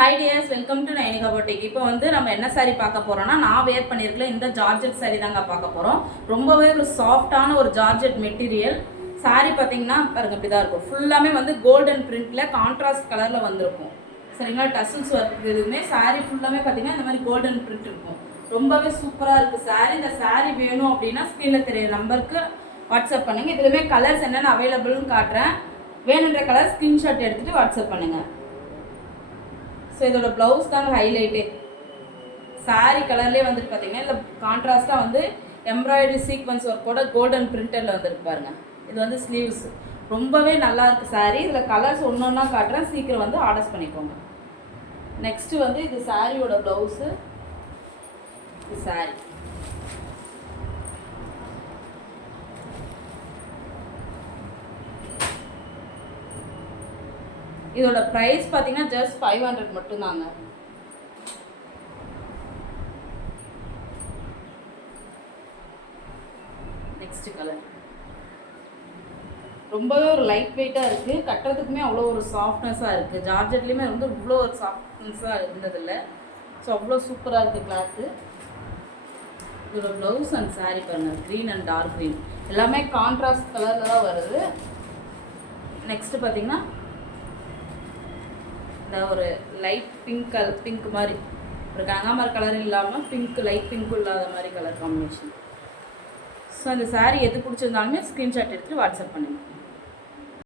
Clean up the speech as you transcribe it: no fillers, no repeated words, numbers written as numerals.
Hi tears, welcome to Nainika boutique. இப்போ வந்து நம்ம என்ன சாரீ பார்க்க போகிறோம்னா, நான் வேர் பண்ணியிருக்கல இந்த ஜார்ஜெட் சாரீ தாங்க பார்க்க போகிறோம். ரொம்பவே ஒரு சாஃப்டான ஒரு ஜார்ஜெட் மெட்டீரியல். சாரீ பார்த்தீங்கன்னா பாருங்க, இப்படி தான் இருக்கும். ஃபுல்லாமே வந்து கோல்டன் பிரிண்டில் கான்ட்ராஸ்ட் கலரில் வந்திருக்கும். சரிங்களா, டசில்ஸ் ஒர்க் எதுவுமே சாரீ ஃபுல்லாமே பார்த்தீங்கன்னா இந்த மாதிரி கோல்டன் பிரிண்ட் இருக்கும். ரொம்பவே சூப்பராக இருக்குது சாரீ. இந்த சாரீ வேணும் அப்படின்னா ஸ்க்ரீனில் தெரிய நம்பருக்கு வாட்ஸ்அப் பண்ணுங்கள். இதுலேயுமே கலர்ஸ் என்னென்ன அவைலபிள்னு காட்டுறேன். வேணுன்ற கலர் ஸ்க்ரீன்ஷாட் எடுத்துகிட்டு வாட்ஸ்அப் பண்ணுங்கள். ஸோ இதோட ப்ளவுஸ் தாங்க ஹைலைட்டே. சாரீ கலர்லேயே வந்துட்டு பார்த்தீங்கன்னா இல்லை கான்ட்ராஸ்ட்டாக வந்து எம்ப்ராய்டரி சீக்வன்ஸ் ஒர்க்கோட கோல்டன் பிரிண்டரில் வந்துருக்கு பாருங்க. இது வந்து ஸ்லீவ்ஸ். ரொம்பவே நல்லா இருக்குது சாரீ. இதில் கலர்ஸ் ஒன்று ஒன்றா காட்டுறேன், சீக்கிரம் வந்து ஆர்டர்ஸ் பண்ணிக்கோங்க. நெக்ஸ்ட்டு வந்து இது சாரியோட ப்ளவுஸு, இது சாரீ. இதோட ப்ரைஸ் பார்த்தீங்கன்னா ஜஸ்ட் 500 மட்டும்தாங்க. நெக்ஸ்ட் கலர் ரொம்பவே ஒரு லைட் வெயிட்டாக இருக்குது. கட்டுறதுக்குமே அவ்வளோ ஒரு சாஃப்ட்னஸாக இருக்குது. ஜார்ஜெட்லேயுமே வந்து இவ்வளோ ஒரு சாஃப்ட்னஸாக இருந்ததில்லை. ஸோ அவ்வளோ சூப்பராக இருக்குது கிளாத்து. இதோட ப்ளவுஸ் அண்ட் சாரீ பாருங்கள், க்ரீன் அண்ட் டார்க் க்ரீன் எல்லாமே கான்ட்ராஸ்ட் கலரில் தான் வருது. நெக்ஸ்ட்டு பார்த்தீங்கன்னா இந்த ஒரு லைட் பிங்க் மாதிரி ஒரு கங்காமர கலர் இல்லாமல் பிங்க், லைட் பிங்க்கும் இல்லாத மாதிரி கலர் காம்பினேஷன். ஸோ அந்த சாரீ எது பிடிச்சிருந்தாலுமே ஸ்க்ரீன்ஷாட் எடுத்துகிட்டு வாட்ஸ்அப் பண்ணுங்கள்.